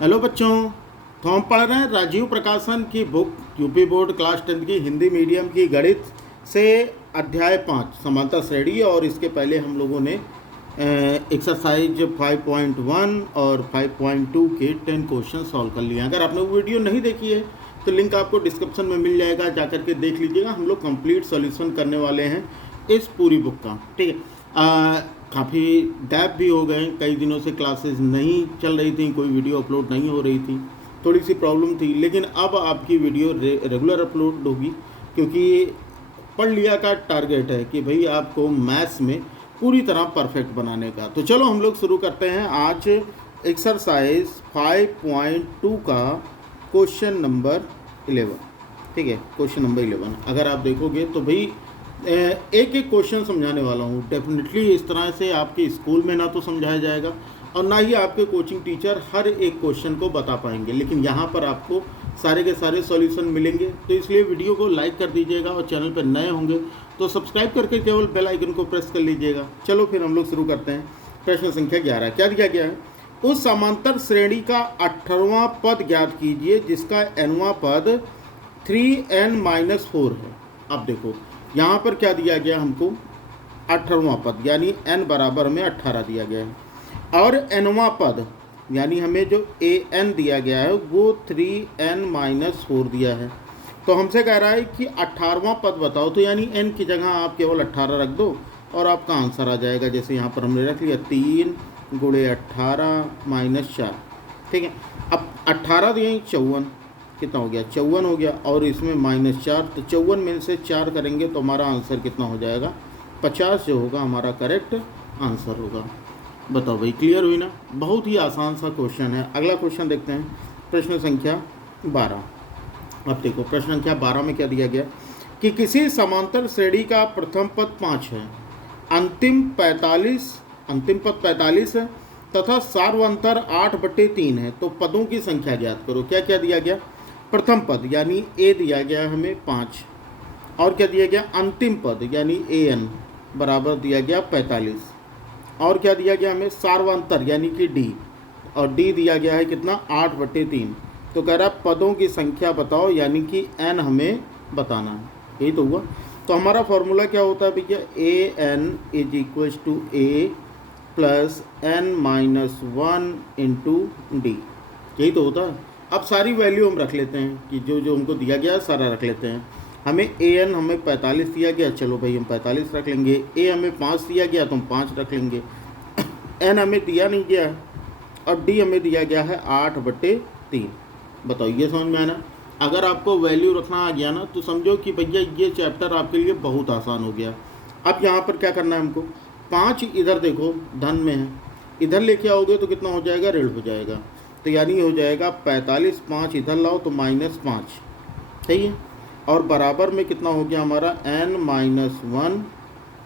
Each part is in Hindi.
हेलो बच्चों, तो हम पढ़ रहे हैं राजीव प्रकाशन की बुक यूपी बोर्ड क्लास 10 की हिंदी मीडियम की गणित से अध्याय 5 समांतर श्रेणी। और इसके पहले हम लोगों ने एक्सरसाइज 5.1 और 5.2 के 10 क्वेश्चन सॉल्व कर लिए हैं। अगर आपने वो वीडियो नहीं देखी है तो लिंक आपको डिस्क्रिप्शन में मिल जाएगा, जा करके देख लीजिएगा। हम लोग कंप्लीट सॉल्यूशन करने वाले हैं इस पूरी बुक का, ठीक है। काफ़ी गैप भी हो गए, कई दिनों से क्लासेस नहीं चल रही थी, कोई वीडियो अपलोड नहीं हो रही थी, थोड़ी सी प्रॉब्लम थी। लेकिन अब आपकी वीडियो रेगुलर अपलोड होगी, क्योंकि पढ़ लिया का टारगेट है कि भाई आपको मैथ्स में पूरी तरह परफेक्ट बनाने का। तो चलो हम लोग शुरू करते हैं आज एक्सरसाइज 5.2 का क्वेश्चन नंबर 11, ठीक है। क्वेश्चन नंबर 11 अगर आप देखोगे तो भाई एक एक क्वेश्चन समझाने वाला हूँ। डेफिनेटली इस तरह से आपके स्कूल में ना तो समझाया जाएगा और ना ही आपके कोचिंग टीचर हर एक क्वेश्चन को बता पाएंगे, लेकिन यहाँ पर आपको सारे के सारे सॉल्यूशन मिलेंगे। तो इसलिए वीडियो को लाइक कर दीजिएगा और चैनल पर नए होंगे तो सब्सक्राइब करके केवल बेल आइकन को प्रेस कर लीजिएगा। चलो फिर हम लोग शुरू करते हैं। प्रश्न संख्या 11 क्या दिया गया है? उस समांतर श्रेणी का 18वां पद ज्ञात कीजिए जिसका nवां पद 3n-4 है। अब देखो यहाँ पर क्या दिया गया हमको, 18वां पद यानी n बराबर में 18 दिया गया है, और nवां पद यानी हमें जो an दिया गया है वो 3n-4 दिया है। तो हमसे कह रहा है कि 18वां पद बताओ, तो यानी n की जगह आप केवल 18 रख दो और आपका आंसर आ जाएगा। जैसे यहाँ पर हमने रख लिया 3 × 18 - 4, ठीक है। अब 18 दिए 54, कितना हो गया? 54 हो गया, और इसमें -4, तो 54 में से 4 करेंगे तो हमारा आंसर कितना हो जाएगा? 50 जो होगा हमारा करेक्ट आंसर होगा। बताओ भाई, क्लियर हुई ना? बहुत ही आसान सा क्वेश्चन है। अगला क्वेश्चन देखते हैं, प्रश्न संख्या 12। अब देखो प्रश्न संख्या 12 में क्या दिया गया कि किसी समांतर श्रेणी का प्रथम पद 5 है, अंतिम पद 45 है तथा सार्वंतर 8/3 है, तो पदों की संख्या ज्ञात करो। क्या क्या दिया गया? प्रथम पद यानी a दिया गया हमें 5, और क्या दिया गया? अंतिम पद यानी an बराबर दिया गया 45, और क्या दिया गया हमें? सार्वंतर यानी कि d, और d दिया गया है कितना? 8/3। तो कह रहा है पदों की संख्या बताओ, यानी कि n हमें बताना है, यही तो हुआ। तो हमारा फॉर्मूला क्या होता है भैया? an = a + n-1 × d, यही तो होता है। अब सारी वैल्यू हम रख लेते हैं कि जो जो हमको दिया गया सारा रख लेते हैं। हमें an हमें 45 दिया गया, चलो भाई हम 45 रख लेंगे। a हमें 5 दिया गया तो हम 5 रख लेंगे। n हमें दिया नहीं गया, और d हमें दिया गया है 8/3। बताओ ये समझ में आया ना? अगर आपको वैल्यू रखना आ गया ना तो समझो कि भैया ये चैप्टर आपके लिए बहुत आसान हो गया। अब यहाँ पर क्या करना है हमको? 5 इधर देखो धन में है, इधर लेके आओगे तो कितना हो जाएगा? ऋण हो जाएगा। तो यानी हो जाएगा 45, 5 इधर लाओ तो -5, सही है। और बराबर में कितना हो गया हमारा? n-1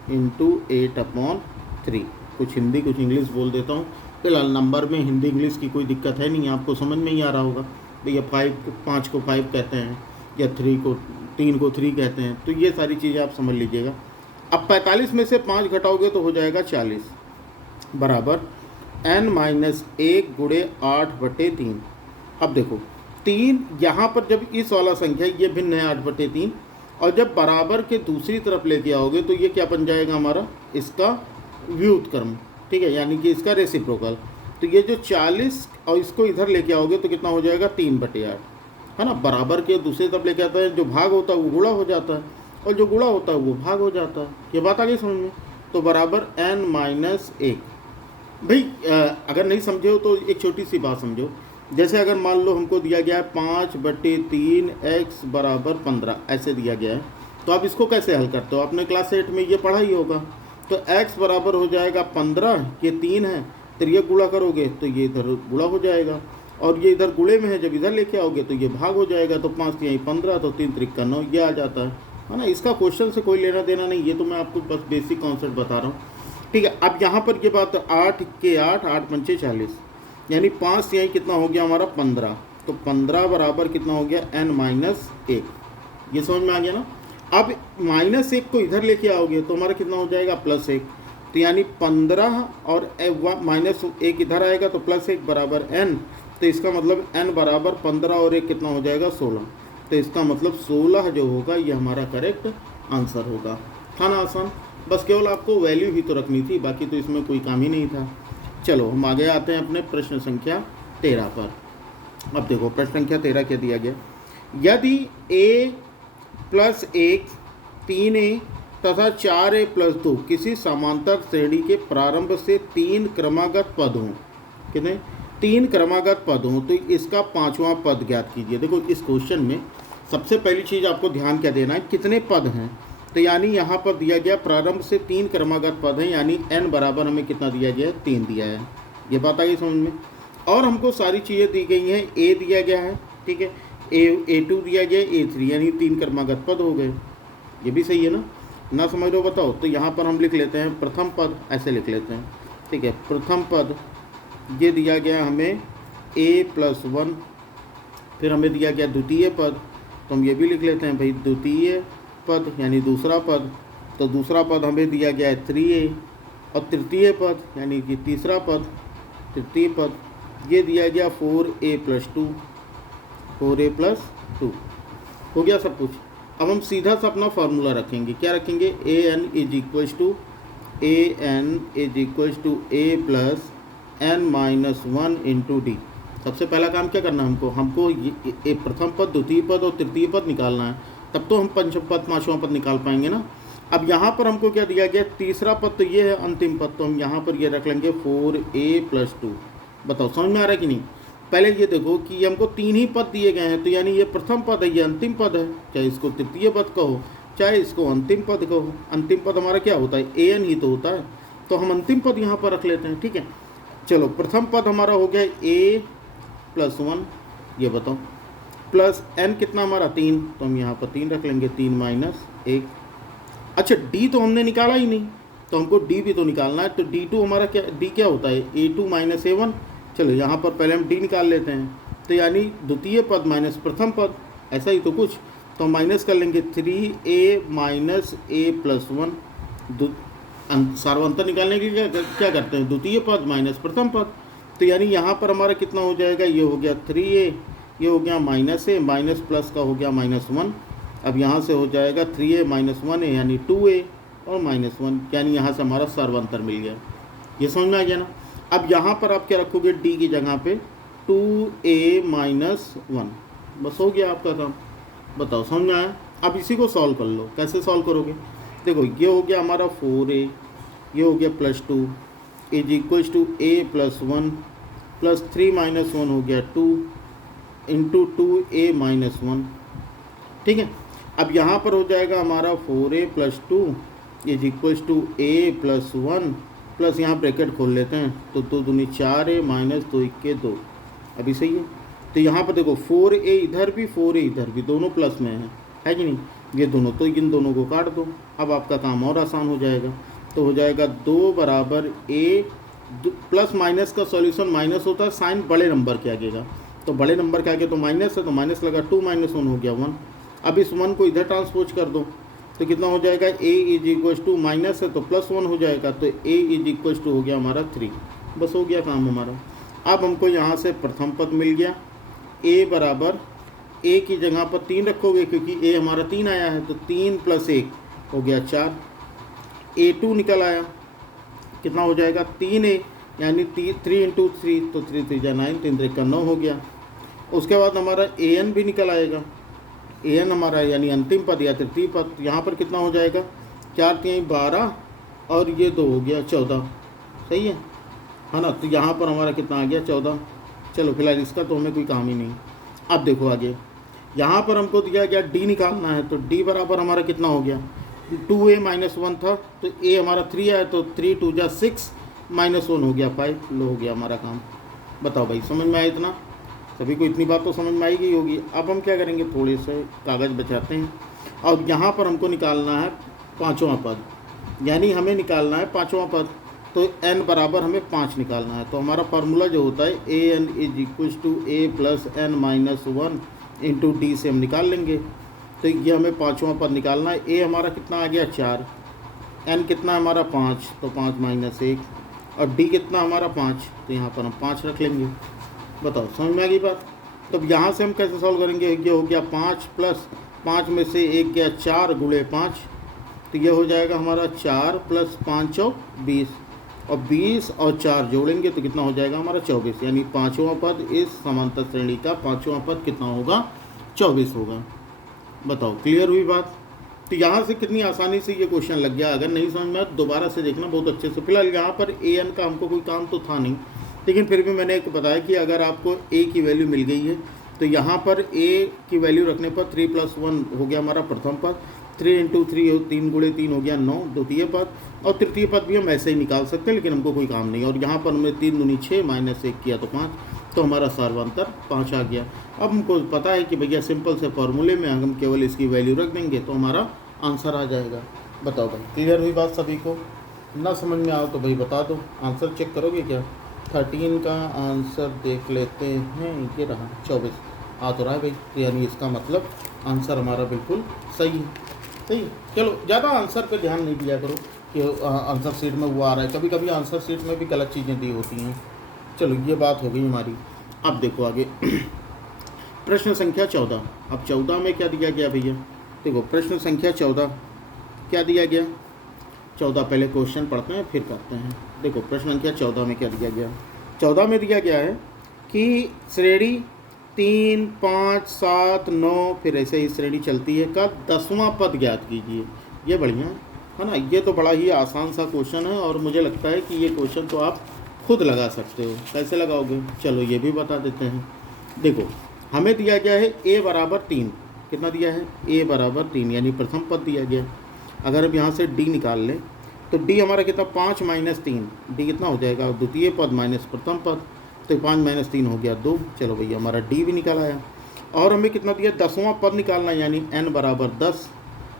× 8/3। कुछ हिंदी कुछ इंग्लिश बोल देता हूँ। फिलहाल नंबर में हिंदी इंग्लिश की कोई दिक्कत है नहीं, आपको समझ में ही आ रहा होगा। भैया 5 को 5 कहते हैं, या 3 को 3 कहते हैं, तो ये सारी चीज़ें आप समझ लीजिएगा। अब 45 में से 5 घटाओगे तो हो जाएगा 40, बराबर n-1 × 8/3। अब देखो 3 यहाँ पर जब इस वाला संख्या ये भिन्न है 8/3, और जब बराबर के दूसरी तरफ लेके आओगे तो ये क्या बन जाएगा हमारा? इसका व्युत्क्रम, ठीक है, यानी कि इसका रेसिप्रोकल। तो ये जो 40 और इसको इधर लेके आओगे तो कितना हो जाएगा? 3/8, है ना। बराबर के दूसरी तरफ लेके आता है, जो भाग होता है वो गुणा हो जाता है, और जो गुणा होता है वो भाग हो जाता है। ये बात आ गई समझ में? तो बराबर n-1। भाई अगर नहीं समझे हो तो एक छोटी सी बात समझो। जैसे अगर मान लो हमको दिया गया है 5/3 x = 15, ऐसे दिया गया है, तो आप इसको कैसे हल करते हो? आपने क्लास 8 में ये पढ़ा ही होगा। तो x बराबर हो जाएगा 15, ये 3 है, तो ये गुणा करोगे तो ये इधर गुणा हो जाएगा, और ये इधर गुणे में है, जब इधर लेके आओगे तो ये भाग हो जाएगा। तो 5 यहीं 15, तो 3 × 9 ये आ जाता है ना। इसका क्वेश्चन से कोई लेना देना नहीं, ये तो मैं आपको बस बेसिक कॉन्सेप्ट बता रहा हूँ, ठीक है। अब यहाँ पर ये बात 8 के 8, 8 × 5 = 40, यानी 5 यहीं कितना हो गया हमारा? 15। तो 15 बराबर कितना हो गया? n-1। ये समझ में आ गया ना? अब -1 को इधर लेके आओगे तो हमारा कितना हो जाएगा? +1। तो यानी 15 और -1 इधर आएगा तो +1 बराबर n, तो इसका मतलब n बराबर 15 और 1 कितना हो जाएगा 16। तो इसका मतलब 16 जो होगा ये हमारा करेक्ट आंसर होगा। था ना आसान, बस केवल आपको वैल्यू ही तो रखनी थी, बाकी तो इसमें कोई काम ही नहीं था। चलो हम आगे आते हैं अपने प्रश्न संख्या 13 पर। अब देखो प्रश्न संख्या 13 क्या दिया गया। यदि a प्लस 1 3a तथा 4a प्लस 2 किसी समांतर श्रेणी के प्रारंभ से 3 क्रमागत पद हों, कितने 3 क्रमागत पद हों, तो इसका 5वां पद ज्ञात कीजिए। देखो इस क्वेश्चन में सबसे पहली चीज़ आपको ध्यान क्या देना है, कितने पद हैं। तो यानी यहाँ पर दिया गया प्रारंभ से 3 क्रमागत पद हैं, यानी n बराबर हमें कितना दिया गया है 3 दिया है। ये बात आ गई समझ में। और हमको सारी चीज़ें दी गई हैं, a दिया गया है, ठीक है, a2 दिया गया है, a3, यानी 3 क्रमागत पद हो गए। ये भी सही है ना समझ लो बताओ। तो यहाँ पर हम लिख लेते हैं प्रथम पद, ऐसे लिख लेते हैं, ठीक है। प्रथम पद ये दिया गया हमें a प्लस 1, फिर हमें दिया गया द्वितीय पद, तो हम ये भी लिख लेते हैं भाई द्वितीय पद यानी दूसरा पद। तो दूसरा पद हमें दिया गया है 3a, और तृतीय पद यानी कि तीसरा पद, तृतीय पद ये दिया गया 4a प्लस 2, 4a प्लस 2 हो गया सब कुछ। अब हम सीधा सा अपना फार्मूला रखेंगे, क्या रखेंगे, an is equals to a plus n minus 1 into d. सबसे पहला काम क्या करना है हमको ये प्रथम पद, द्वितीय पद और तृतीय पद निकालना है, तब तो हम पंचम पद पाँचवां पद निकाल पाएंगे ना। अब यहाँ पर हमको क्या दिया गया, तीसरा पद तो ये है अंतिम पद, तो हम यहाँ पर ये रख लेंगे 4a प्लस 2। बताओ समझ में आ रहा है कि नहीं। पहले ये देखो कि हमको 3 ही पद दिए गए हैं, तो यानी ये प्रथम पद है, ये अंतिम पद है, चाहे इसको तृतीय पद कहो चाहे इसको अंतिम पद कहो। अंतिम पद हमारा क्या होता है, an ही तो होता है, तो हम अंतिम पद यहाँ पर रख लेते हैं, ठीक है। चलो प्रथम पद हमारा हो गया a प्लस 1, ये बताओ, प्लस n कितना हमारा 3, तो हम यहाँ पर 3 रख लेंगे, 3 माइनस 1। अच्छा d तो हमने निकाला ही नहीं, तो हमको d भी तो निकालना है। तो d2 हमारा क्या, d क्या होता है, a2 माइनस a1। चलो यहाँ पर पहले हम d निकाल लेते हैं, तो यानी द्वितीय पद माइनस प्रथम पद, ऐसा ही तो कुछ। तो हम माइनस कर लेंगे 3a माइनस a प्लस 1। सार्वंतर निकालने के लिए क्या करते हैं, द्वितीय पद माइनस प्रथम पद। तो यानी यहाँ पर हमारा कितना हो जाएगा, ये हो गया 3a, ये हो गया माइनस a, माइनस प्लस का हो गया माइनस 1। अब यहाँ से हो जाएगा 3a माइनस 1a यानी 2a और माइनस 1, यानी यहाँ से हमारा सर्वांतर मिल गया। ये समझ में आ गया ना। अब यहाँ पर आप क्या रखोगे, d की जगह पे 2a माइनस 1, बस हो गया आपका काम। बताओ समझ में आया। अब इसी को सॉल्व कर लो, कैसे सॉल्व करोगे, देखो ये हो गया हमारा 4a, ये हो गया plus 2 is equals to a plus 1 plus 3 minus 1 हो गया 2 इंटू 2a माइनस 1, ठीक है। अब यहाँ पर हो जाएगा हमारा 4a plus 2 is equals to a plus 1 plus यहाँ ब्रैकेट खोल लेते हैं, तो 2 दूनी 4a माइनस 2 1 2, अभी सही है। तो यहाँ पर देखो 4a इधर भी 4a इधर भी, दोनों प्लस में है कि नहीं, ये दोनों, तो इन दोनों को काट दो। अब आपका काम और आसान हो जाएगा। तो हो जाएगा 2 बराबर a, प्लस माइनस का सॉल्यूशन माइनस होता है, साइन बड़े नंबर के आगेगा, तो बड़े नंबर के आगे तो माइनस है, तो माइनस लगा, 2 माइनस 1 हो गया 1। अब इस 1 को इधर ट्रांसपोज कर दो, तो कितना हो जाएगा, a is equals to minus है तो प्लस 1 हो जाएगा, तो a इज इक्वल्स टू हो गया हमारा 3। बस हो गया काम हमारा। अब हमको यहाँ से प्रथम पद मिल गया, a बराबर, a की जगह पर 3 रखोगे क्योंकि a हमारा 3 आया है, तो 3 प्लस 1 हो गया 4। a2 निकल आया, कितना हो जाएगा 3a यानी 3 इंटू 3, तो 3 3 जा 9, 3 3 का 9 हो गया। उसके बाद हमारा an भी निकल आएगा, an हमारा यानी अंतिम पद या तृतीय पद, यहाँ पर कितना हो जाएगा, 4 3 12 और ये 2 हो गया 14, सही है ना। तो यहाँ पर हमारा कितना आ गया 14। चलो फिलहाल इसका तो हमें कोई काम ही नहीं। अब देखो आगे, यहाँ पर हमको दिया गया d निकालना है, तो d बराबर हमारा कितना हो गया, 2a माइनस 1 था, तो a हमारा 3 आया, तो 3 2 जा 6 माइनस 1 हो गया 5, लो हो गया हमारा काम। बताओ भाई समझ में आया इतना, सभी को इतनी बात तो समझ में आई गई होगी। अब हम क्या करेंगे, थोड़े से कागज़ बचाते हैं, और यहाँ पर हमको निकालना है पाँचवां पद, यानी हमें निकालना है पाँचवां पद, तो n बराबर हमें 5 निकालना है। तो हमारा फार्मूला जो होता है an is equals to a plus n minus 1 into d से हम निकाल लेंगे। तो ये हमें पाँचवां पद निकालना है। a हमारा कितना आ गया 4, n कितना हमारा 5, तो 5 माइनस 1, और d कितना हमारा 5, तो यहाँ पर हम 5 रख लेंगे। बताओ समझ में आ गई बात। तो यहाँ से हम कैसे सॉल्व करेंगे, ये हो गया 5 प्लस 5 में से 1 गया 4 गुणे 5, तो ये हो जाएगा हमारा 4 प्लस 5 और 20, और 20 और 4 जोड़ेंगे तो कितना हो जाएगा हमारा 24, यानी पाँचवां पद इस समांतर श्रेणी का पाँचवां पद कितना होगा, 24 होगा। बताओ क्लियर हुई बात। तो यहाँ से कितनी आसानी से ये क्वेश्चन लग गया। अगर नहीं समझ में आया दोबारा से देखना बहुत अच्छे से। फिलहाल यहाँ पर ए एन का हमको कोई काम तो था नहीं, लेकिन फिर भी मैंने एक बताया कि अगर आपको ए की वैल्यू मिल गई है तो यहाँ पर ए की वैल्यू रखने पर 3 + 1 हो गया हमारा प्रथम पद, 3 × 3 3 गुणे 3 हो गया 9 द्वितीय पद, और तृतीय पद भी हम ऐसे ही निकाल सकते हैं, लेकिन हमको कोई काम नहीं। और यहाँ पर हमने 3 दूनी 6 -1 किया तो 5, तो हमारा सर्वांतर 5 आ गया। अब हमको पता है कि भैया सिंपल से फॉर्मूले में हम केवल इसकी वैल्यू रख देंगे तो हमारा आंसर आ जाएगा। बताओ भाई क्लियर हुई बात सभी को। ना समझ में आओ तो भाई बता दो, आंसर चेक करोगे क्या। 13 का आंसर देख लेते हैं, ये रहा 24 आ तो रहा है भाई, तो यानी इसका मतलब आंसर हमारा बिल्कुल सही है। सही, चलो ज़्यादा आंसर पे ध्यान नहीं दिया करो कि आंसर शीट में वो आ रहा है, कभी कभी आंसर शीट में भी गलत चीज़ें दी होती हैं। चलो ये बात हो गई हमारी। अब देखो आगे प्रश्न संख्या 14। अब 14 में क्या दिया गया भैया, देखो प्रश्न संख्या 14 क्या दिया गया। 14 पहले क्वेश्चन पढ़ते हैं फिर करते हैं। देखो प्रश्न संख्या 14 में क्या दिया गया। 14 में दिया गया है कि श्रेणी 3 5 7 9 फिर ऐसे ही श्रेणी चलती है का 10वां पद ज्ञात कीजिए। ये बढ़िया है ना, ये तो बड़ा ही आसान सा क्वेश्चन है, और मुझे लगता है कि ये क्वेश्चन तो आप खुद लगा सकते हो। कैसे लगाओगे, चलो ये भी बता देते हैं। देखो हमें दिया गया है a बराबर 3, कितना दिया है a बराबर 3, यानी प्रथम पद दिया गया। अगर अब यहाँ से d निकाल लें तो d हमारा कितना 5 - 3, d कितना हो जाएगा, द्वितीय पद माइनस प्रथम पद, तो 5 - 3 हो गया 2। चलो भैया हमारा d भी निकल आया। और हमें कितना दिया 10वां पद निकालना है, यानी n बराबर 10।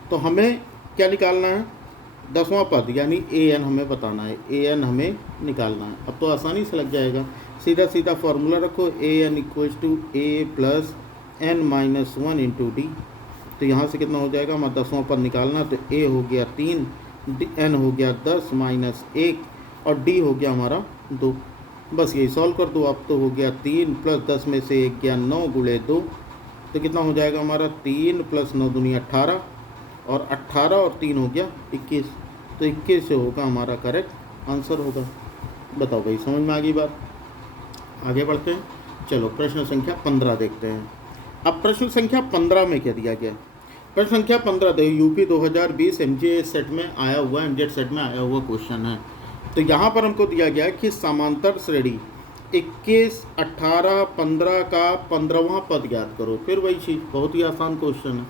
तो हमें क्या निकालना है 10वां पद, यानी an हमें बताना है, an हमें निकालना है। अब तो आसानी से लग जाएगा, सीधा सीधा फार्मूला रखो, an = a + n - 1 × d। तो यहाँ से कितना हो जाएगा हमारा 10वां पद निकालना, तो a हो गया 3, n हो गया 10 - 1 और d हो गया हमारा 2। बस यही सॉल्व कर दो। अब तो हो गया 3 + 10 में से 1 गया 9 गुणे 2, तो कितना हो जाएगा हमारा 3 + 9 दूनी 18, और 18 और 3 हो गया 21, तो 21 से होगा हमारा करेक्ट आंसर होगा। बताओ भाई समझ में आ गई बात। आगे बढ़ते हैं। चलो प्रश्न संख्या 15 देखते हैं। अब प्रश्न संख्या 15 में क्या दिया गया। प्रश्न संख्या 15 देखो यूपी 2020 MJ सेट में आया हुआ, MZ सेट में आया हुआ क्वेश्चन है। तो यहाँ पर हमको दिया गया है कि समांतर श्रेणी 21 18 15 का 15वां पद ज्ञात करो। फिर वही चीज़, बहुत ही आसान क्वेश्चन है।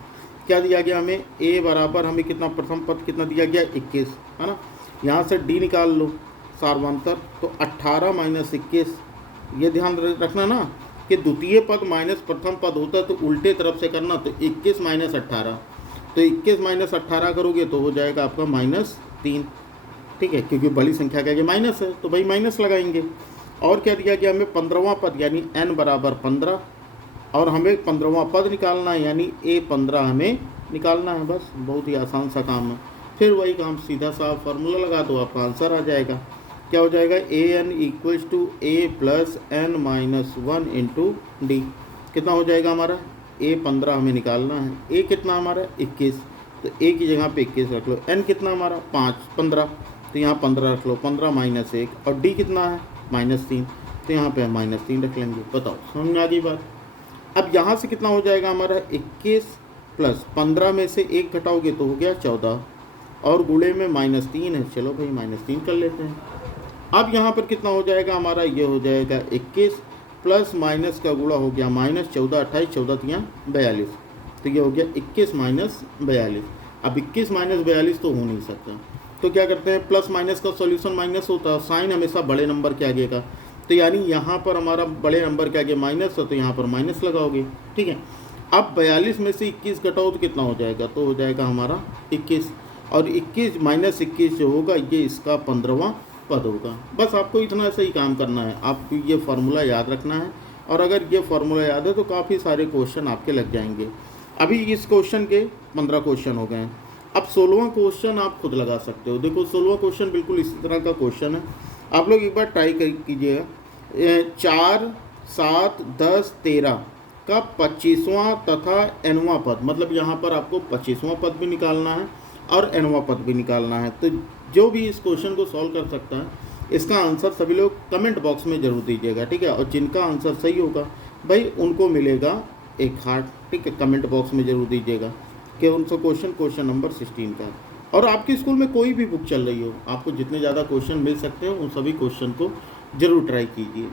क्या दिया गया हमें, a बराबर हमें कितना प्रथम पद कितना दिया गया 21, है ना। यहाँ से d निकाल लो सार्वंतर, तो 18 - 21। ये ध्यान रखना ना कि द्वितीय पद माइनस प्रथम पद होता है तो उल्टे तरफ से करना, तो 21 - 18, तो 21 - 18 करोगे तो हो जाएगा आपका -3, ठीक है, क्योंकि बड़ी संख्या का ये माइनस है तो भाई माइनस लगाएंगे। और क्या दिया गया हमें 15वां पद, यानी n बराबर 15, और हमें 15वां पद निकालना है, यानी a15 हमें निकालना है। बस बहुत ही आसान सा काम है। फिर वही काम, सीधा सा फार्मूला लगा दो आपका आंसर आ जाएगा। क्या हो जाएगा, an = a + n - 1 × d। कितना हो जाएगा हमारा, a15 हमें निकालना है, a कितना हमारा 21, तो a की जगह पे 21 रख लो। n कितना हमारा 15, तो यहाँ 15 रख लो, 15 - 1, और d कितना है -3, तो यहाँ पे हम -3 रख लेंगे। बताओ समझ में आ गई बात। अब यहाँ से कितना हो जाएगा हमारा 21 + 15 में से 1 घटाओगे तो हो गया 14, और गुणे में -3 है, चलो भाई -3 कर लेते हैं। अब यहाँ पर कितना हो जाएगा हमारा, ये हो जाएगा 21 प्लस माइनस का गुणा हो गया -14 28 14 3 42, तो ये हो गया 21 - 42। अब 21 - 42 तो हो नहीं सकता, तो क्या करते हैं, प्लस माइनस का सॉल्यूशन माइनस होता है, साइन हमेशा बड़े नंबर के आगे का, तो यानी यहाँ पर हमारा बड़े नंबर के आगे माइनस है तो यहाँ पर माइनस लगाओगे, ठीक है। अब 42 में से 21 घटाओ तो कितना हो जाएगा, तो हो जाएगा हमारा 21, और 21 - 21 जो होगा ये इसका 15वां पद होगा। बस आपको इतना सा ही काम करना है, आपको ये फार्मूला याद रखना है, और अगर ये फार्मूला याद है तो काफ़ी सारे क्वेश्चन आपके लग जाएंगे। अभी इस क्वेश्चन के 15 क्वेश्चन हो गए हैं। अब 16वां क्वेश्चन आप खुद लगा सकते हो। देखो 16वां क्वेश्चन बिल्कुल इसी तरह का क्वेश्चन है, आप लोग एक बार ट्राई कीजिएगा। 4 7, 10, 13 का 25वां तथा nवां पद, मतलब यहाँ पर आपको 25वां पद भी निकालना है और nवां पद भी निकालना है। तो जो भी इस क्वेश्चन को सॉल्व कर सकता है इसका आंसर सभी लोग कमेंट बॉक्स में ज़रूर दीजिएगा, ठीक है। और जिनका आंसर सही होगा भाई उनको मिलेगा एक हार्ट, ठीक है। कमेंट बॉक्स में ज़रूर दीजिएगा कि उनसे क्वेश्चन नंबर 16 का। और आपके स्कूल में कोई भी बुक चल रही हो, आपको जितने ज़्यादा क्वेश्चन मिल सकते हो उन सभी क्वेश्चन को ज़रूर ट्राई कीजिए।